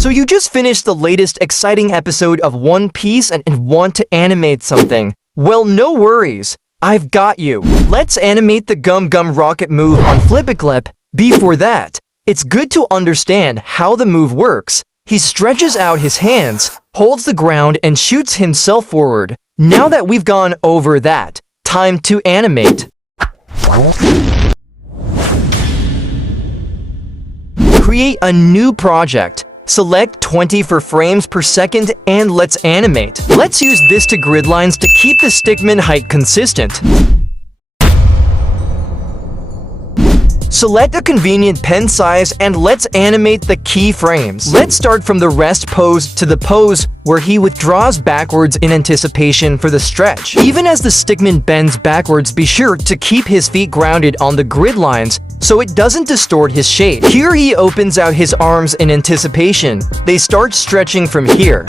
So you just finished the latest exciting episode of One Piece and want to animate something. Well, no worries. I've got you. Let's animate the Gum Gum Rocket move on flipaclip. Before that, it's good to understand how the move works. He stretches out his hands, holds the ground, and shoots himself forward. Now that we've gone over that, time to animate. Create a new project. Select 20 for frames per second and let's animate. Let's use this to grid lines to keep the stickman height consistent. Select a convenient pen size and let's animate the keyframes. Let's start from the rest pose to the pose where he withdraws backwards in anticipation for the stretch. Even as the stickman bends backwards, be sure to keep his feet grounded on the grid lines so it doesn't distort his shape. Here he opens out his arms in anticipation. They start stretching from here.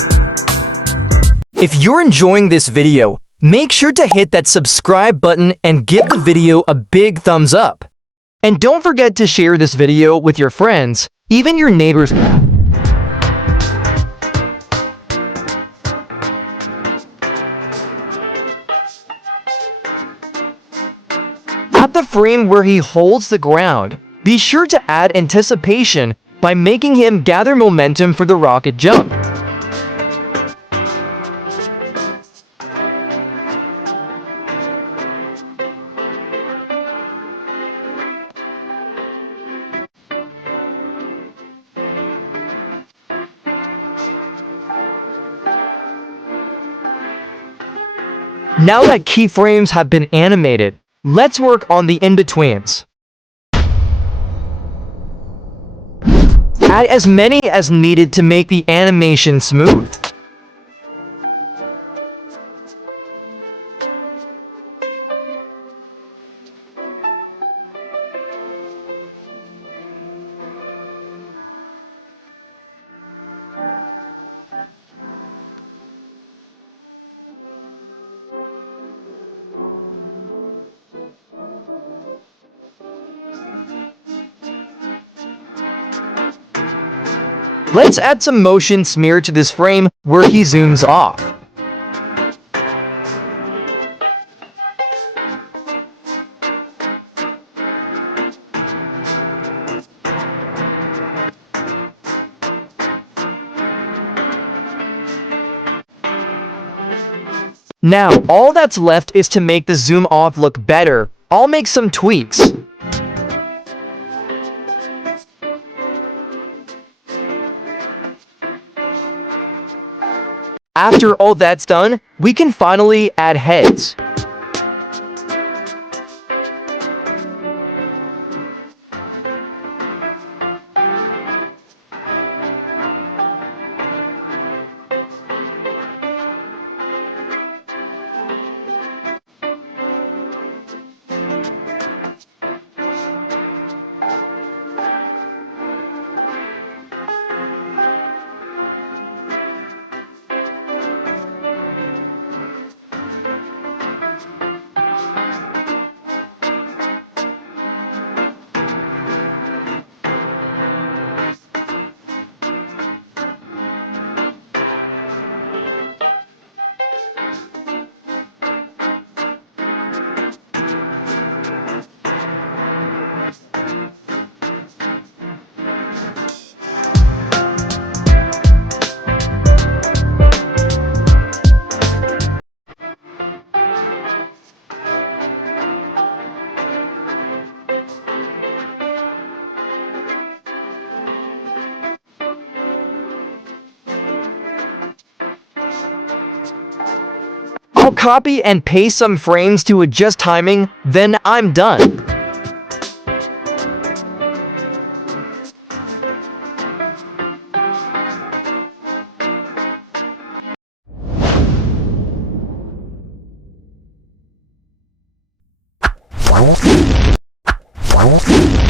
If you're enjoying this video, make sure to hit that subscribe button and give the video a big thumbs up. And don't forget to share this video with your friends, even your neighbors. At the frame where he holds the ground, be sure to add anticipation by making him gather momentum for the rocket jump. Now that keyframes have been animated, let's work on the in-betweens. Add as many as needed to make the animation smooth. Let's add some motion smear to this frame where he zooms off. Now, all that's left is to make the zoom off look better. I'll make some tweaks. After all that's done, we can finally add heads. I'll copy and paste some frames to adjust timing, then I'm done. Wow.